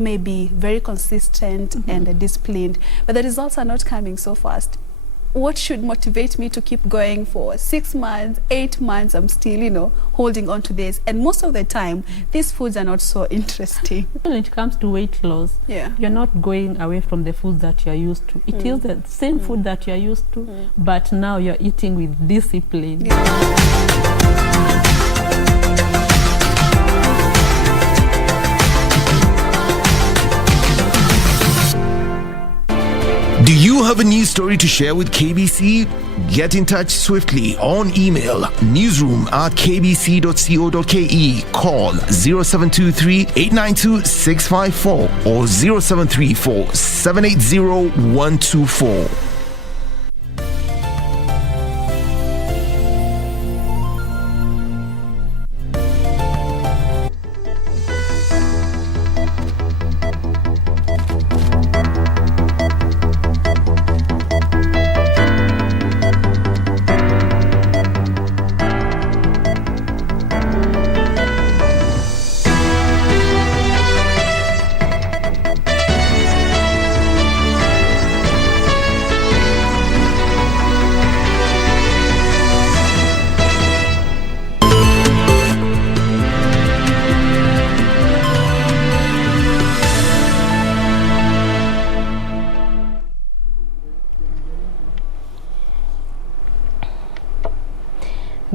may be very consistent and disciplined, but the results are not coming so fast. What should motivate me to keep going for 6 months, 8 months? I'm still, holding on to this. And most of the time, these foods are not so interesting. When it comes to weight loss, you're not going away from the food that you're used to. It is the same food that you're used to, but now you're eating with discipline. Do you have a news story to share with KBC? Get in touch swiftly on email newsroom@kbc.co.ke, call 0723 892 654 or 0734 780 124.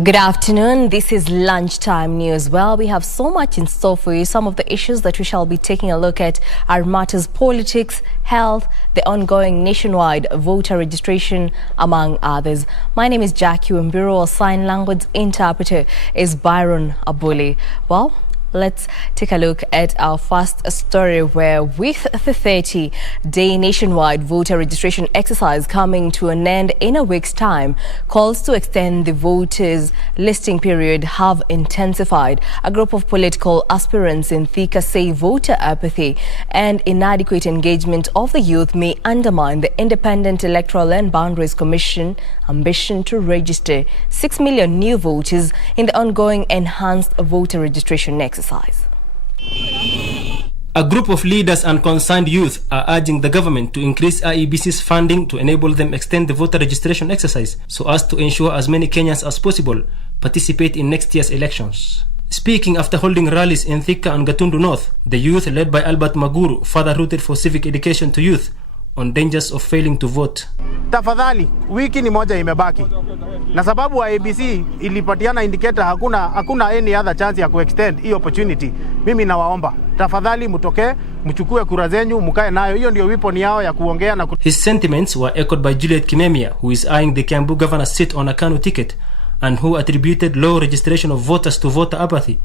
Good afternoon. This is Lunchtime News. Well, we have so much in store for you. Some of the issues that we shall be taking a look at are matters politics, health, the ongoing nationwide voter registration, among others. My name is Jacky. Wambiru. Our sign language interpreter is Byron Abuli. Well, let's take a look at our first story, where with the 30-day nationwide voter registration exercise coming to an end in a week's time, calls to extend the voters' listing period have intensified. A group of political aspirants in Thika say voter apathy and inadequate engagement of the youth may undermine the Independent Electoral and Boundaries Commission ambition to register 6 million new voters in the ongoing enhanced voter registration exercise. A group of leaders and concerned youth are urging the government to increase IEBC's funding to enable them extend the voter registration exercise so as to ensure as many Kenyans as possible participate in next year's elections. Speaking after holding rallies in Thika and Gatundu North, the youth led by Albert Maguru further rooted for civic education to youth on dangers of failing to vote. Tafadhali, wiki ni moja imebaki. Na sababu IEBC ilipatiana indicator hakuna any other chance ya kuextend hii opportunity. Mimi nawaomba, tafadhali mtokee, mchukue kura zenyu, mkae nayo. Hiyo ndio weapon yao ya kuongea na His sentiments were echoed by Juliet Kimemia, who is eyeing the Kiambu governor's seat on a Kanu ticket and who attributed low registration of voters to voter apathy,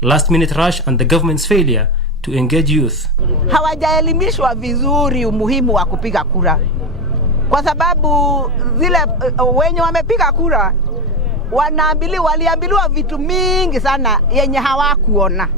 last-minute rush and the government's failure to engage youth. Hawajaelimishwa vizuri umuhimu wa kupiga kura, kwa sababu zile wenye wamepiga kura waliambiliwa vitu mingi sana yenye hawakuona.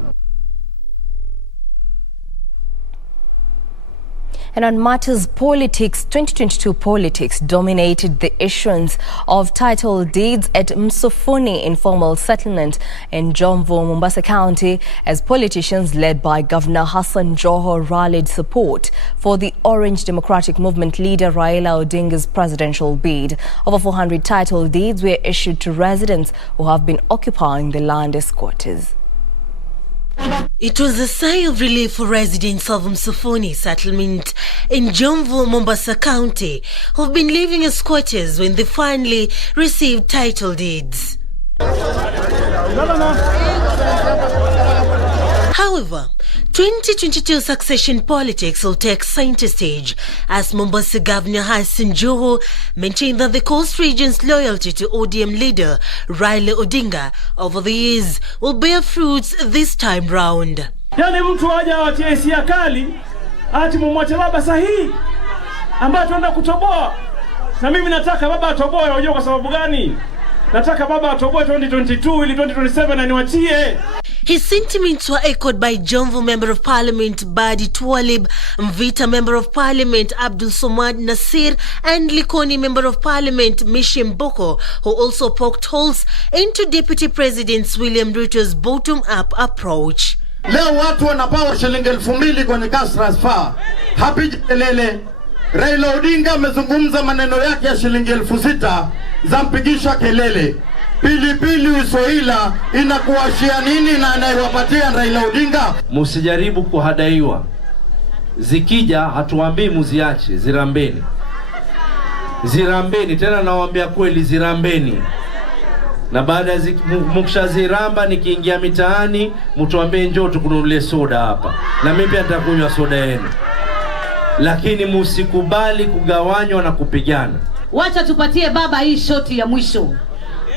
And on matters politics, 2022 politics dominated the issuance of title deeds at Msofuni Informal Settlement in Jomvu, Mombasa County, as politicians led by Governor Hassan Joho rallied support for the Orange Democratic Movement leader Raila Odinga's presidential bid. Over 400 title deeds were issued to residents who have been occupying the land as squatters. It was a sigh of relief for residents of Msofuni settlement in Jomvu, Mombasa County, who've been living as squatters when they finally received title deeds. However, 2022 succession politics will take center stage as Mombasa Governor Hassan Joho maintained that the coast region's loyalty to ODM leader Raila Odinga over the years will bear fruits this time round. Yani mtu waja watie hisia kali ati mumwache baba sahihi ambaye tunaenda kutoboa, na mimi nataka baba atoboe. Unajua kwa sababu gani? Nataka baba atoboe 2022 ili 2027 aniwachie. His sentiments were echoed by Jomvu Member of Parliament Badi Twalib, Mvita Member of Parliament Abdul Somad Nasir, and Likoni Member of Parliament Mishim Boko, who also poked holes into Deputy President William Ruto's bottom-up approach. Leo watu wanapawa shilingi 2,000 kwenye cash transfer. Hapigi kelele. Raila Odinga amezungumza maneno yake ya shilingi 6,000 zampigisha kelele. Pilipili usoila inakuashia nini na anayewapatia Raila Odinga? Msijaribu kuhadaiwa. Zikija hatuambii muziache, zirambeni. Zirambeni, tena nawaambia kweli zirambeni. Na baada ya mkishaziramba nikiingia mitaani mtuambie njoo tukununulie soda hapa. Na mimi pia nitakunywa soda yenu. Lakini msikubali kugawanywa na kupigana. Wacha tupatie baba hii shoti ya mwisho.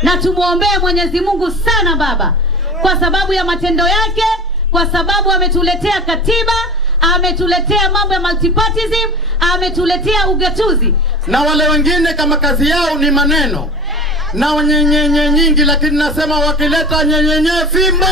Na tumuombee Mwenyezi Mungu sana baba kwa sababu ya matendo yake, kwa sababu ametuletea katiba, ametuletea mambo ya multipartyism, ametuletea ugatuzi. Na wale wengine kama kazi yao ni maneno na nyenyenye nyingi, lakini nasema wakileta nyenyenye fimba.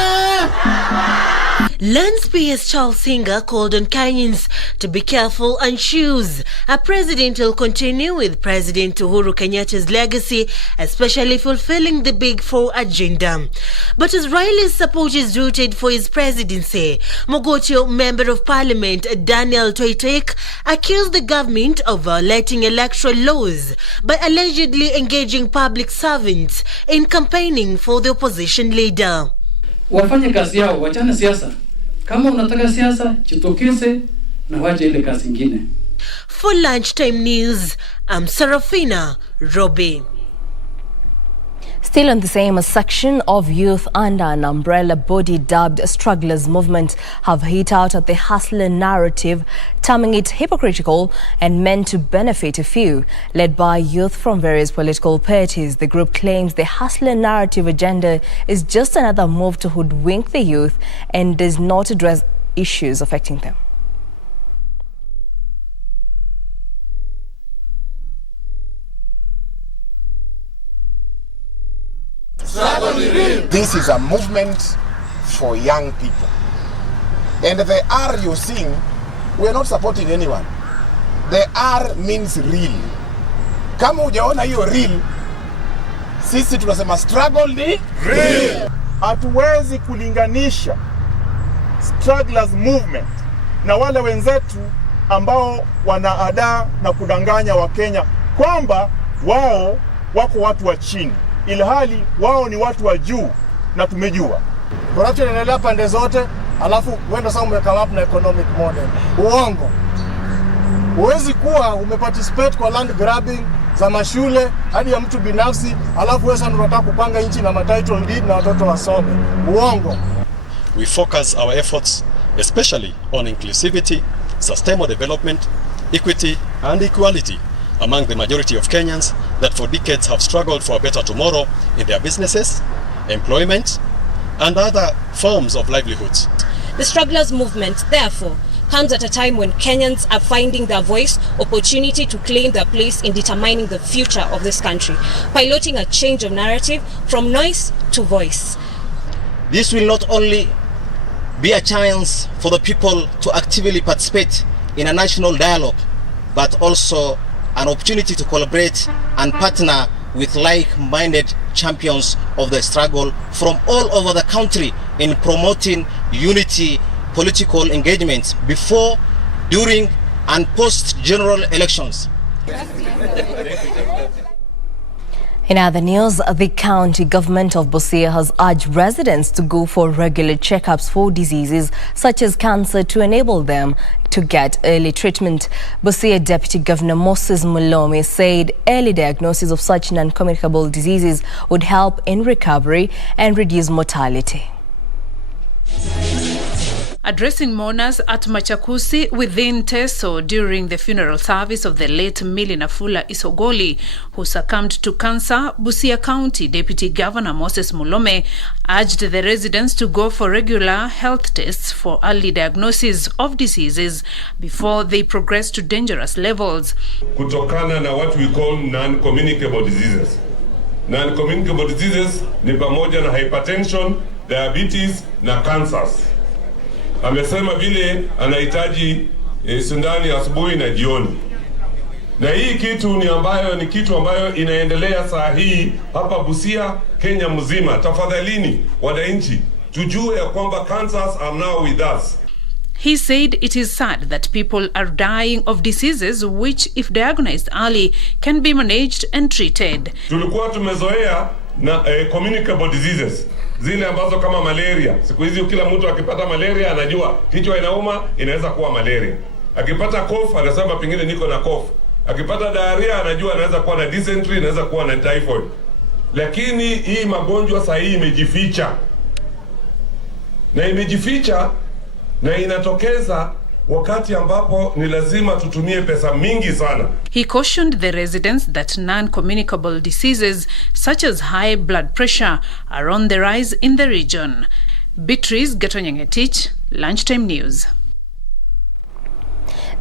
Lens PS Charles Singer called on Kenyans to be careful and choose. A president will continue with President Uhuru Kenyatta's legacy, especially fulfilling the Big Four agenda. But as Riley's supporters rooted for his presidency, Mogotio Member of Parliament Daniel Toitek accused the government of violating electoral laws by allegedly engaging public servants in campaigning for the opposition leader. Wafanye kazi yao, wachana siasa. Kama unataka siasa, jitokeze na waje ile kazi nyingine. For Lunchtime News, I'm Serafina Robi. Still on the same section of youth under an umbrella body dubbed Strugglers Movement have hit out at the hustler narrative, terming it hypocritical and meant to benefit a few. Led by youth from various political parties, the group claims the hustler narrative agenda is just another move to hoodwink the youth and does not address issues affecting them. This is a movement for young people. And the R you're seeing, we're not supporting anyone. The R means real. Kama hujaona hiyo real, sisi tunasema struggle ni real. Hatuwezi kulinganisha strugglers movement na wale wenzetu ambao wanaadaa na kudanganya Wakenya kwamba wao wako watu wa chini, ilhali wao ni watu wa juu na tumejua. Corruption inaendelea pande zote, alafu wenda sasa umekama up na economic model. Uongo. Huwezi kuwa umeparticipate kwa land grabbing za mashule hadi ya mtu binafsi, alafu wewe sasa unataka kupanga nchi na title deed na watoto wasome. Uongo. We focus our efforts especially on inclusivity, sustainable development, equity and equality among the majority of Kenyans that for decades have struggled for a better tomorrow in their businesses, employment, and other forms of livelihoods. The Strugglers Movement, therefore, comes at a time when Kenyans are finding their voice, opportunity to claim their place in determining the future of this country, piloting a change of narrative from noise to voice. This will not only be a chance for the people to actively participate in a national dialogue, but also an opportunity to collaborate and partner with like-minded champions of the struggle from all over the country in promoting unity, political engagement before, during and post-general elections. In other news, the county government of Busia has urged residents to go for regular checkups for diseases such as cancer to enable them to get early treatment. Busia Deputy Governor Moses Mulome said early diagnosis of such non-communicable diseases would help in recovery and reduce mortality. Addressing mourners at Machakusi within Teso during the funeral service of the late Millie Nafula Isogoli, who succumbed to cancer, Busia County Deputy Governor Moses Mulome urged the residents to go for regular health tests for early diagnosis of diseases before they progress to dangerous levels. Kutokana na what we call non-communicable diseases. Non-communicable diseases ni pamoja na hypertension, diabetes na cancers. Amesema vile anahitaji sindani asubuhi na jioni. Na hii kitu ni kitu ambayo inaendelea saa hii hapa Busia, Kenya mzima. Tafadhalini wananchi, tujue ya kwamba cancers are now with us. He said it is sad that people are dying of diseases which, if diagnosed early, can be managed and treated. Tulikuwa tumezoea na communicable diseases, zile ambazo kama malaria. Siku hizi kila mtu akipata malaria anajua kichwa inauma, inaweza kuwa malaria. Akipata cough anasema pengine niko na cough. Akipata diarrhea anajua anaweza kuwa na dysentery, anaweza kuwa na typhoid. Lakini hii magonjwa sasa hii imejificha. Na imejificha na inatokeza wakati ambapo ni lazima tutumie pesa mingi sana. He cautioned the residents that non-communicable diseases such as high blood pressure are on the rise in the region. Beatrice Gatonyangetich, Lunchtime News.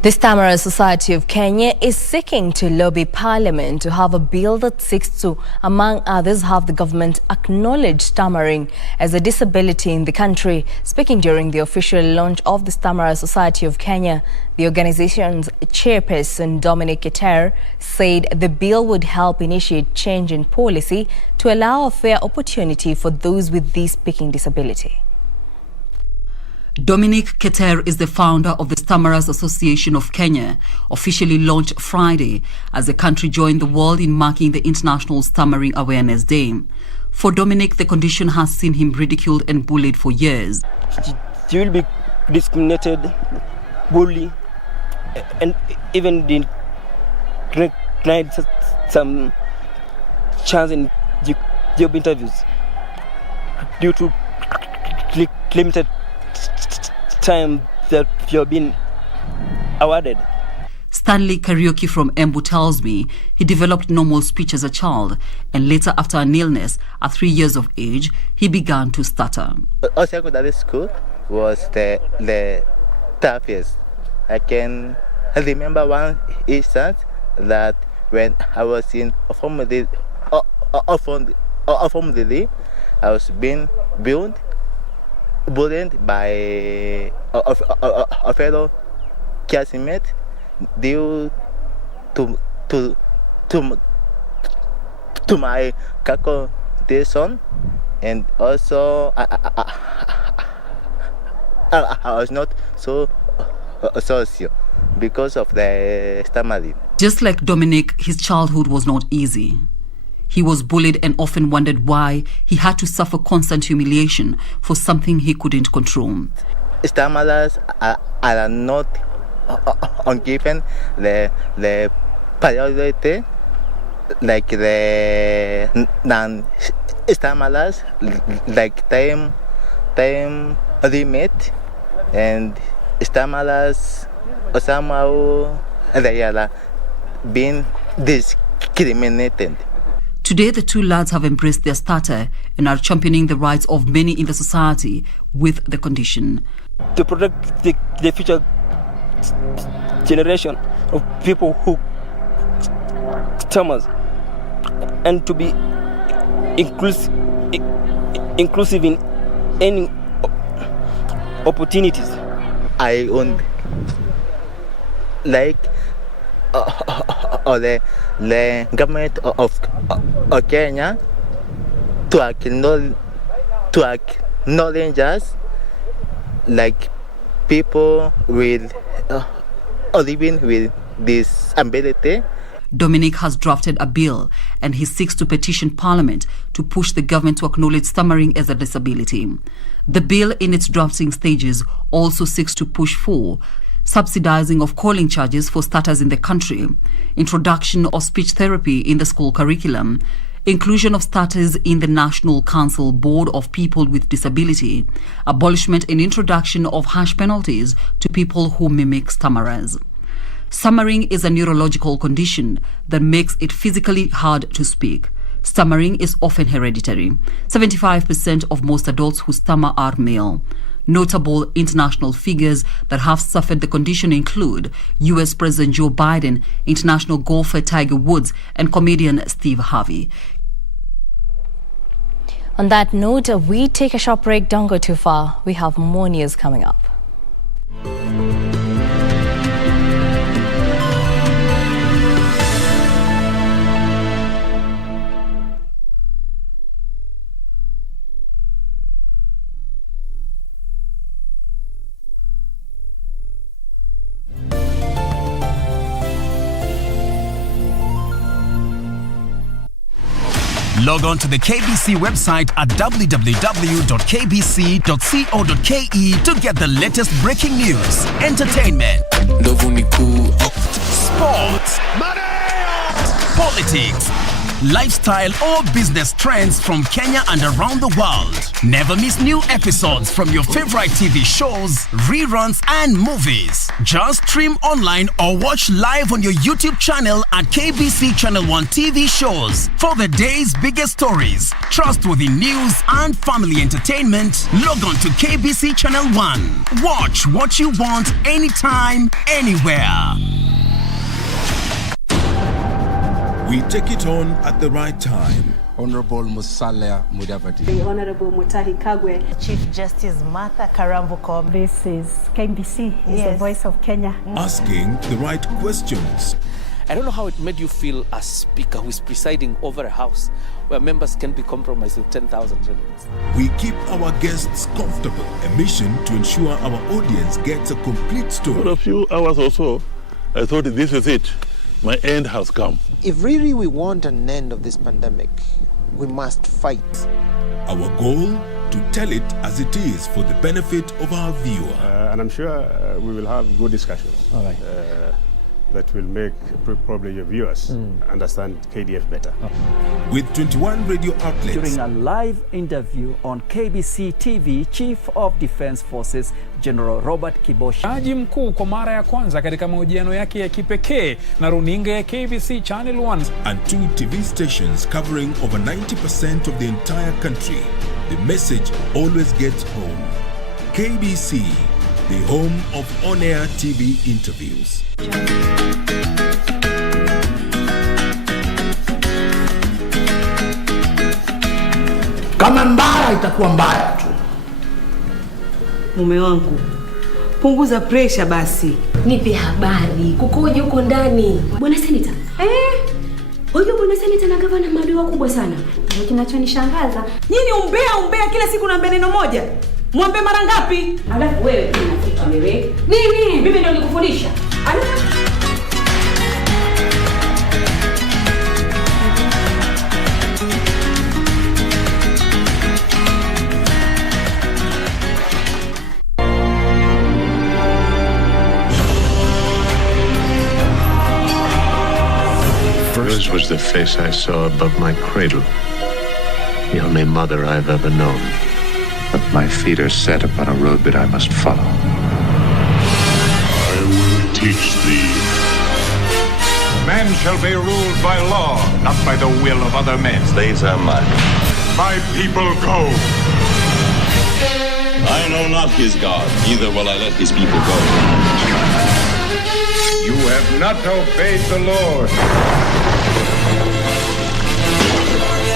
The Stammerers Society of Kenya is seeking to lobby Parliament to have a bill that seeks to, among others, have the government acknowledge stammering as a disability in the country. Speaking during the official launch of the Stammerers Society of Kenya, the organization's chairperson, Dominic Keter, said the bill would help initiate change in policy to allow a fair opportunity for those with this speaking disability. Dominic Keter is the founder of the Stammerers Association of Kenya, officially launched Friday as the country joined the world in marking the International Stammering Awareness Day. For Dominic, the condition has seen him ridiculed and bullied for years. He will be discriminated, bullied, and even denied some chance in job interviews due to limited time that you've been awarded. Stanley Karaoke from Embu tells me he developed normal speech as a child, and later, after an illness at 3 years of age, he began to stutter. Secondary school was the toughest. I can remember one instance that when I was in Offomdili, I was being bullied by a fellow classmate due to my calculation, and also I was not so social because of the stammering. Just like Dominic, his childhood was not easy. He was bullied and often wondered why he had to suffer constant humiliation for something he couldn't control. Stammerers are not given the priority like the non-stammerers, like time limit, and stammerers somehow they are being discriminated. Today, the two lads have embraced their stutter and are championing the rights of many in the society with the condition. To protect the future generation of people who stammers, and to be inclusive in any opportunities. I would like the government of Kenya to acknowledge us like people with living with disability. Dominic has drafted a bill and he seeks to petition Parliament to push the government to acknowledge stammering as a disability. The bill in its drafting stages also seeks to push for subsidizing of calling charges for starters in the country, introduction of speech therapy in the school curriculum, inclusion of starters in the National Council Board of People with Disability, abolishment and introduction of harsh penalties to people who mimic stammerers. Stammering is a neurological condition that makes it physically hard to speak. Stammering is often hereditary. 75% of most adults who stammer are male. Notable international figures that have suffered the condition include US President Joe Biden, international golfer Tiger Woods, and comedian Steve Harvey. On that note, we take a short break. Don't go too far. We have more news coming up. Log on to the KBC website at www.kbc.co.ke to get the latest breaking news, entertainment, sports, politics, lifestyle or business trends from Kenya and around the world. Never miss new episodes from your favorite TV shows, reruns and movies. Just stream online or watch live on your YouTube channel at KBC Channel 1 TV shows. For the day's biggest stories, trustworthy news and family entertainment, log on to KBC Channel 1. Watch what you want anytime, anywhere. We take it on at the right time. Honorable Musalia Mudavadi. The Honorable Mutahi Kagwe. Chief Justice Martha Karambuko. This is KBC, the voice of Kenya. Asking the right questions. I don't know how it made you feel as speaker who is presiding over a house where members can be compromised with 10,000 shillings. We keep our guests comfortable. A mission to ensure our audience gets a complete story. For a few hours or so, I thought this is it. My end has come. If really we want an end of this pandemic, we must fight. Our goal, to tell it as it is for the benefit of our viewer. And I'm sure we will have good discussions. All right. That will make probably your viewers understand KDF better. With 21 radio outlets. During a live interview on KBC TV, Chief of Defense Forces General Robert Kibosha. Jaji mkuu kwa mara ya kwanza katika mahojiano yake ya kipekee na runinga ya KBC Channel 1. And 2 TV stations covering over 90% of the entire country. The message always gets home. KBC, the home of on-air TV interviews. Kama mbaya itakuwa mbaya tu. Mume wangu, punguza pressure basi. Nipe habari, kukoje huko ndani? Bwana Seneta. Huyo Bwana Seneta na gavana maadui wakubwa sana. Ndio kinachonishangaza. Nini umbea kila siku na neno moja? Mwambe mara ngapi? Alafu wewe unaficha wewe. Nini? Mimi ndio nikufundisha. Yours was the face I saw above my cradle. The only mother I've ever known. But my feet are set upon a road that I must follow. I will teach thee. Men shall be ruled by law, not by the will of other men. Slaves are mine. My people go. I know not his God, neither will I let his people go. You have not obeyed the Lord.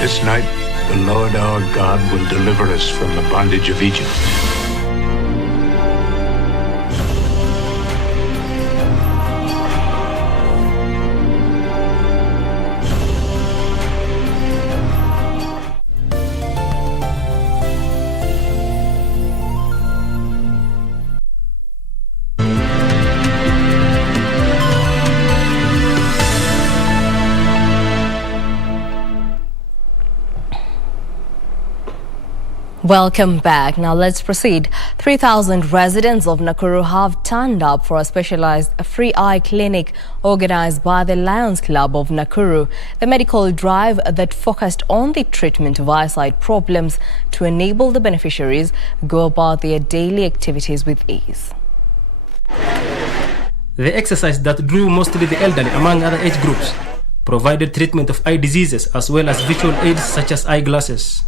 This night, the Lord our God will deliver us from the bondage of Egypt. Welcome back. Now let's proceed. 3,000 residents of Nakuru have turned up for a specialized free eye clinic organized by the Lions Club of Nakuru. The medical drive that focused on the treatment of eyesight problems to enable the beneficiaries go about their daily activities with ease. The exercise that drew mostly the elderly among other age groups provided treatment of eye diseases as well as visual aids such as eyeglasses.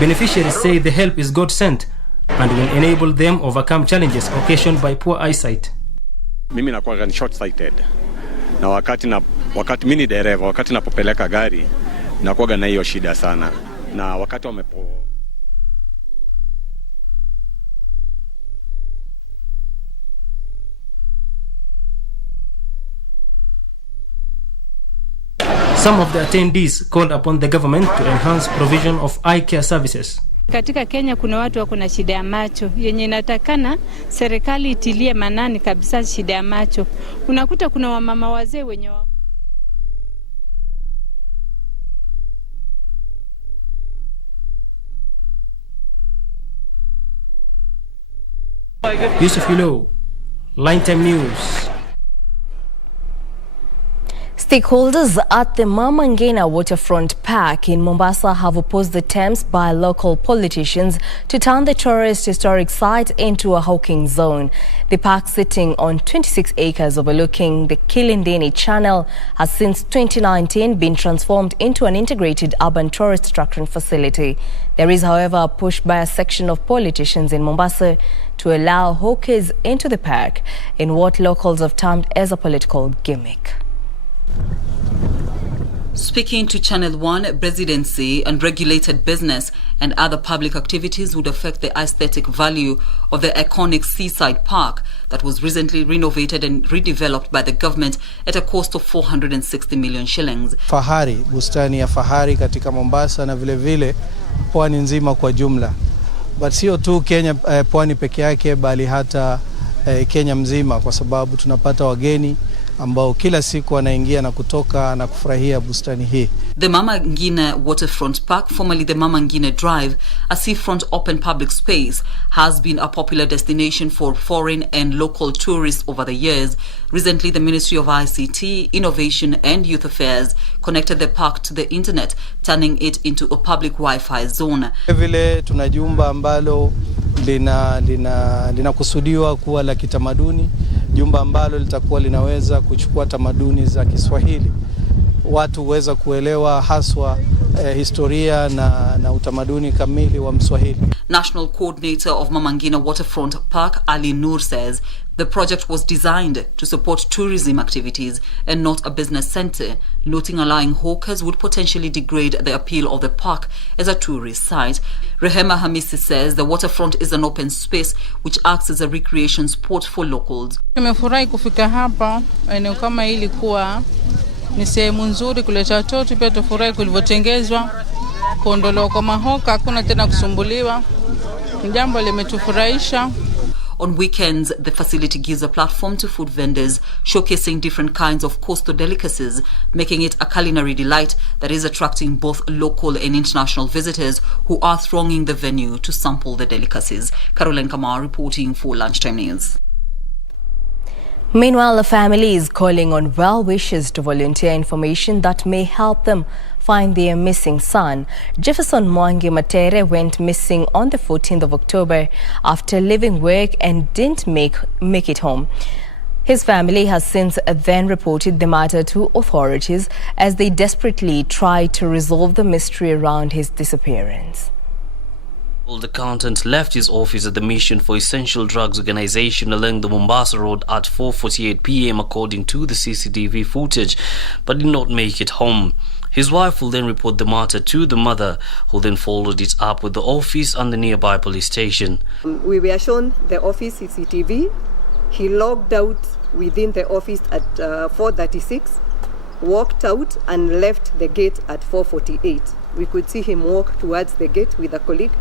Beneficiaries say the help is God-sent and will enable them overcome challenges occasioned by poor eyesight. Mimi nakuwa ni short-sighted. Na wakati mimi ni dereva, wakati napopeleka gari, nakuwa na hiyo shida sana. Na wakati Some of the attendees called upon the government to enhance provision of eye care services. Katika Kenya kuna watu wako na shida ya macho yenye inatakana serikali itilie manani kabisa shida ya macho. Unakuta kuna wamama wazee wenye Yusuf Hilo, Lunchtime News. Stakeholders at the Mama Ngina Waterfront Park in Mombasa have opposed the attempts by local politicians to turn the tourist historic site into a hawking zone. The park, sitting on 26 acres overlooking the Kilindini Channel, has since 2019 been transformed into an integrated urban tourist attraction facility. There is, however, a push by a section of politicians in Mombasa to allow hawkers into the park in what locals have termed as a political gimmick. Speaking to Channel 1, residency, unregulated business and other public activities would affect the aesthetic value of the iconic seaside park that was recently renovated and redeveloped by the government at a cost of 460 million shillings. Fahari, bustani ya fahari katika Mombasa na vile vile pwani nzima kwa jumla. But sio tu Kenya pwani peke yake bali hata Kenya mzima, kwa sababu tunapata wageni ambao kila siku wanaingia na kutoka na kufurahia bustani hii. The Mama Ngina Waterfront Park, formerly the Mama Ngina Drive, a seafront open public space, has been a popular destination for foreign and local tourists over the years. Recently, the Ministry of ICT, Innovation and Youth Affairs connected the park to the internet, turning it into a public Wi-Fi zone. Vile tuna jumba ambalo linakusudiwa kuwa la kitamaduni, jumba ambalo litakuwa linaweza kuchukua tamaduni za Kiswahili. Watu weza kuelewa haswa historia na utamaduni kamili wa Mswahili. National Coordinator of Mama Ngina Waterfront Park, Ali Noor, says the project was designed to support tourism activities and not a business center, noting allowing hawkers would potentially degrade the appeal of the park as a tourist site. Rehema Hamisi says the waterfront is an open space which acts as a recreation spot for locals. Tumefurahi kufika hapa, eneo kama hili kuwa ni sehemu nzuri kuleta watoto, pia tufurahi kulivyotengezwa, kuondolewa kwa mahoka, hakuna tena kusumbuliwa. Ni jambo limetufurahisha. On weekends, the facility gives a platform to food vendors, showcasing different kinds of coastal delicacies, making it a culinary delight that is attracting both local and international visitors who are thronging the venue to sample the delicacies. Caroline Kamar reporting for Lunchtime News. Meanwhile, the family is calling on well-wishers to volunteer information that may help them find their missing son. Jefferson Mwangi Matere went missing on the 14th of October after leaving work and didn't make it home. His family has since then reported the matter to authorities as they desperately try to resolve the mystery around his disappearance. The accountant left his office at the Mission for Essential Drugs organization along the Mombasa Road at 4:48 p.m. according to the CCTV footage, but did not make it home. His wife will then report the matter to the mother, who then followed it up with the office and the nearby police station. We were shown the office CCTV. He logged out within the office at 4:36, walked out and left the gate at 4:48. We could see him walk towards the gate with a colleague.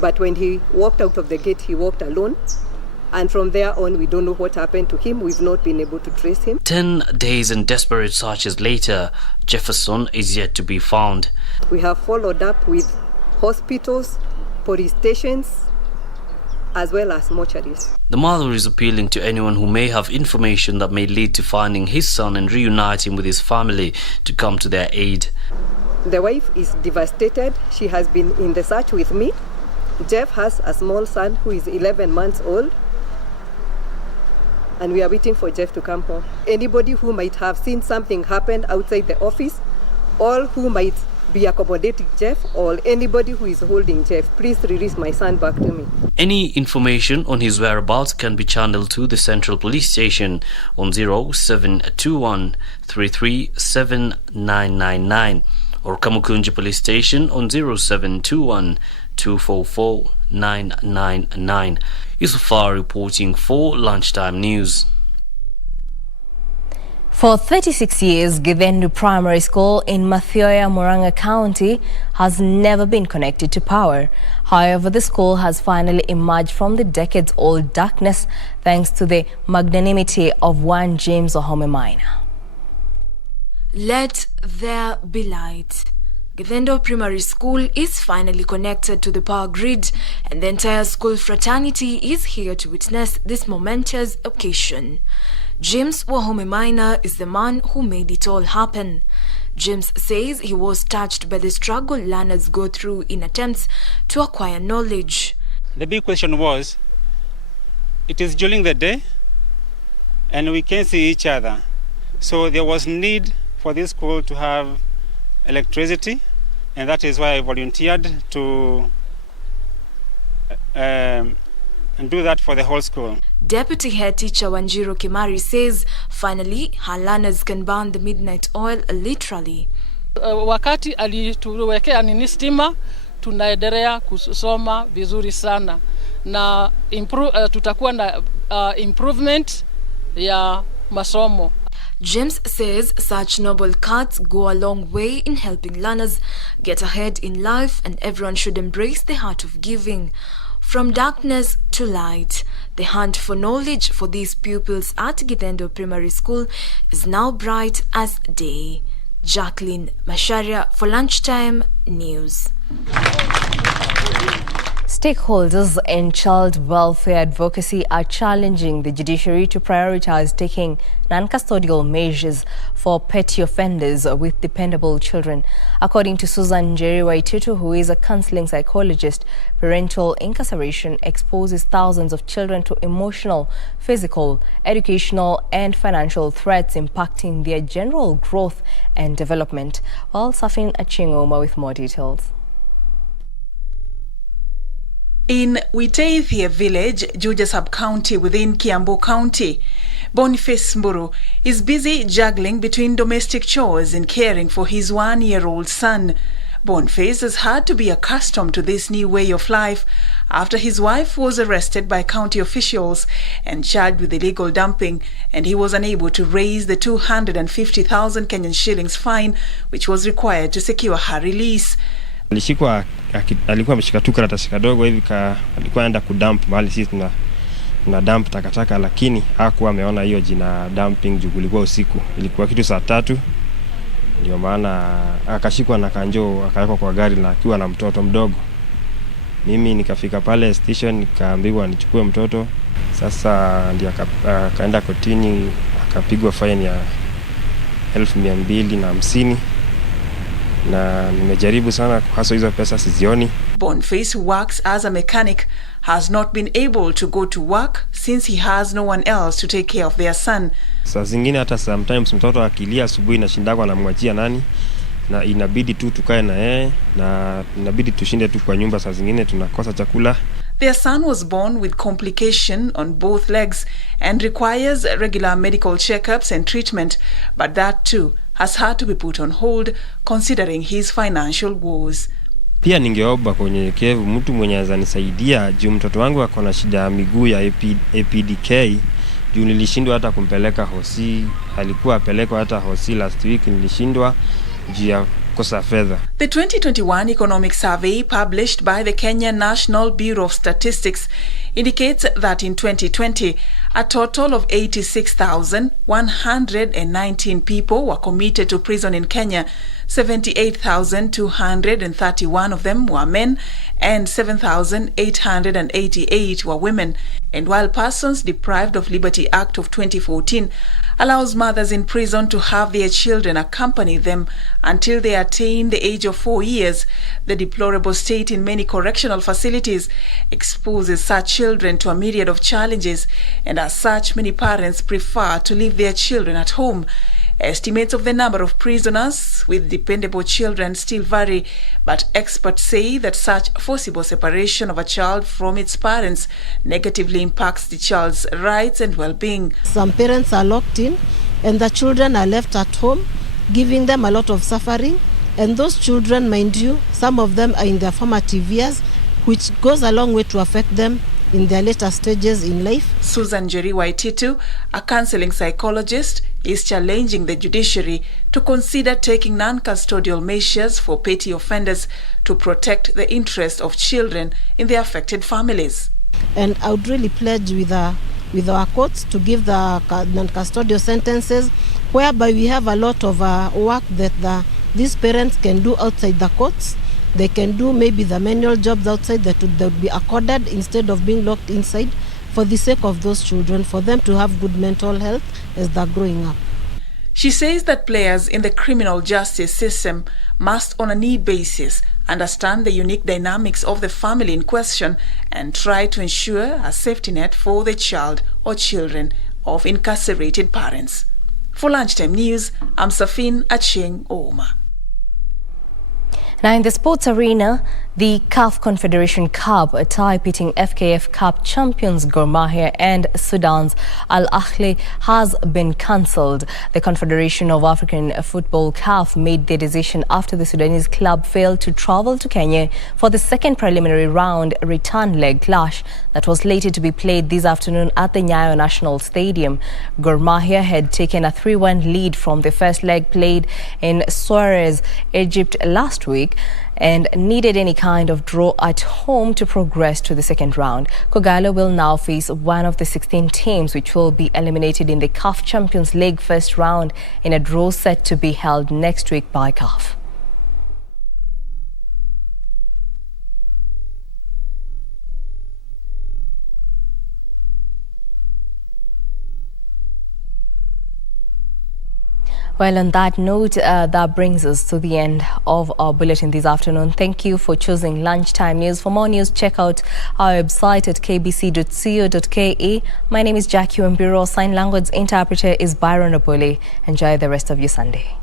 But when he walked out of the gate, he walked alone. And from there on, we don't know what happened to him. We've not been able to trace him. 10 days and desperate searches later, Jefferson is yet to be found. We have followed up with hospitals, police stations, as well as mortuaries. The mother is appealing to anyone who may have information that may lead to finding his son and reuniting with his family to come to their aid. The wife is devastated. She has been in the search with me. Jeff has a small son who is 11 months old, and we are waiting for Jeff to come home. Anybody who might have seen something happen outside the office, or who might be accommodating Jeff, or anybody who is holding Jeff, please release my son back to me. Any information on his whereabouts can be channeled to the Central Police Station on 0721 337 or Kamukunji Police Station on 0721 244 999. Yusufar reporting for Lunchtime News. For 36 years, Givendu Primary School in Mathioya, Murang'a County has never been connected to power. However, the school has finally emerged from the decades-old darkness thanks to the magnanimity of one James Ohome Minor. Let there be light. Githendo Primary School is finally connected to the power grid, and the entire school fraternity is here to witness this momentous occasion. James Wahome Minor is the man who made it all happen. James says he was touched by the struggle learners go through in attempts to acquire knowledge. The big question was, it is during the day and we can't see each other. So there was need for this school to have electricity, and that is why I volunteered to do that for the whole school. Deputy head teacher Wanjiru Kimari says finally her learners can burn the midnight oil literally. Wakati alituwekea nini stima, tunaendelea kusoma vizuri sana na tutakuwa na improvement ya masomo. James says such noble cuts go a long way in helping learners get ahead in life, and everyone should embrace the heart of giving. From darkness to light, the hunt for knowledge for these pupils at Githendo Primary School is now bright as day. Jacqueline Masharia for Lunchtime News. Stakeholders in child welfare advocacy are challenging the judiciary to prioritize taking non-custodial measures for petty offenders with dependable children. According to Susan Njeri Waititu, who is a counseling psychologist, parental incarceration exposes thousands of children to emotional, physical, educational and financial threats impacting their general growth and development. Well, Safin Achingoma with more details. In Witaithia village, Juja sub-county within Kiambu County, Boniface Mburu is busy juggling between domestic chores and caring for his 1-year-old son. Boniface has had to be accustomed to this new way of life after his wife was arrested by county officials and charged with illegal dumping, and he was unable to raise the 250,000 Kenyan shillings fine which was required to secure her release. Alikuwa ameshika tu karatasi kadogo hivi alikuwa anaenda kudump mahali sisi tuna dump takataka, lakini hakuwa ameona hiyo jina dumping juu kulikuwa usiku. Ilikuwa kitu saa 3, ndio maana akashikwa na kanjo akawekwa kwa gari na akiwa na mtoto mdogo. Mimi nikafika pale station nikaambiwa nichukue mtoto. Sasa ndio akaenda kotini akapigwa fine ya 1250 na nimejaribu sana kuhasa hizo pesa sizioni. Boniface, who works as a mechanic, has not been able to go to work since he has no one else to take care of their son. Saa zingine hata sometimes mtoto akilia asubuhi na shindagwa na mwachia nani, na inabidi tu tukae na yeye na inabidi tushinde tu kwa nyumba, saa zingine tunakosa chakula. Their son was born with complication on both legs and requires regular medical checkups and treatment, but that too has had to be put on hold considering his financial woes. Pia ningeomba kwa unyenyekevu mtu mwenye anaweza nisaidia juu mtoto wangu ako na shida ya miguu ya APDK, juu nilishindwa hata kumpeleka hosi. Alikuwa apelekwa hata hosi last week, nilishindwa juu ya kosa fedha. The 2021 economic survey published by the Kenya National Bureau of Statistics indicates that in 2020, a total of 86,119 people were committed to prison in Kenya. 78,231 of them were men and 7,888 were women. And while Persons Deprived of Liberty Act of 2014 allows mothers in prison to have their children accompany them until they attain the age of 4 years, the deplorable state in many correctional facilities exposes such children to a myriad of challenges, and as such, many parents prefer to leave their children at home. Estimates of the number of prisoners with dependable children still vary, but experts say that such forcible separation of a child from its parents negatively impacts the child's rights and well-being. Some parents are locked in and the children are left at home, giving them a lot of suffering. And those children, mind you, some of them are in their formative years, which goes a long way to affect them in their later stages in life. Susan Njeri Waititu, a counseling psychologist, is challenging the judiciary to consider taking non-custodial measures for petty offenders to protect the interests of children in the affected families. And I would really pledge with our courts to give the non-custodial sentences, whereby we have a lot of work that the these parents can do outside the courts. They can do maybe the manual jobs outside that would be accorded instead of being locked inside, for the sake of those children, for them to have good mental health as they're growing up. She says that players in the criminal justice system must, on a need basis, understand the unique dynamics of the family in question and try to ensure a safety net for the child or children of incarcerated parents. For Lunchtime News, I'm Safin Acheng Ouma. Now in the sports arena, the CAF Confederation Cup, a tie pitting FKF Cup champions Gor Mahia and Sudan's Al Ahly, has been cancelled. The Confederation of African Football CAF made the decision after the Sudanese club failed to travel to Kenya for the second preliminary round return leg clash that was later to be played this afternoon at the Nyayo National Stadium. Gor Mahia had taken a 3-1 lead from the first leg played in Suarez, Egypt last week, and needed any kind of draw at home to progress to the second round. Kogalo will now face one of the 16 teams which will be eliminated in the CAF Champions League first round in a draw set to be held next week by CAF. Well, on that note, that brings us to the end of our bulletin this afternoon. Thank you for choosing Lunchtime News. For more news, check out our website at kbc.co.ke. My name is Jacky, Wambiru. Sign language interpreter is Byron Abole. Enjoy the rest of your Sunday.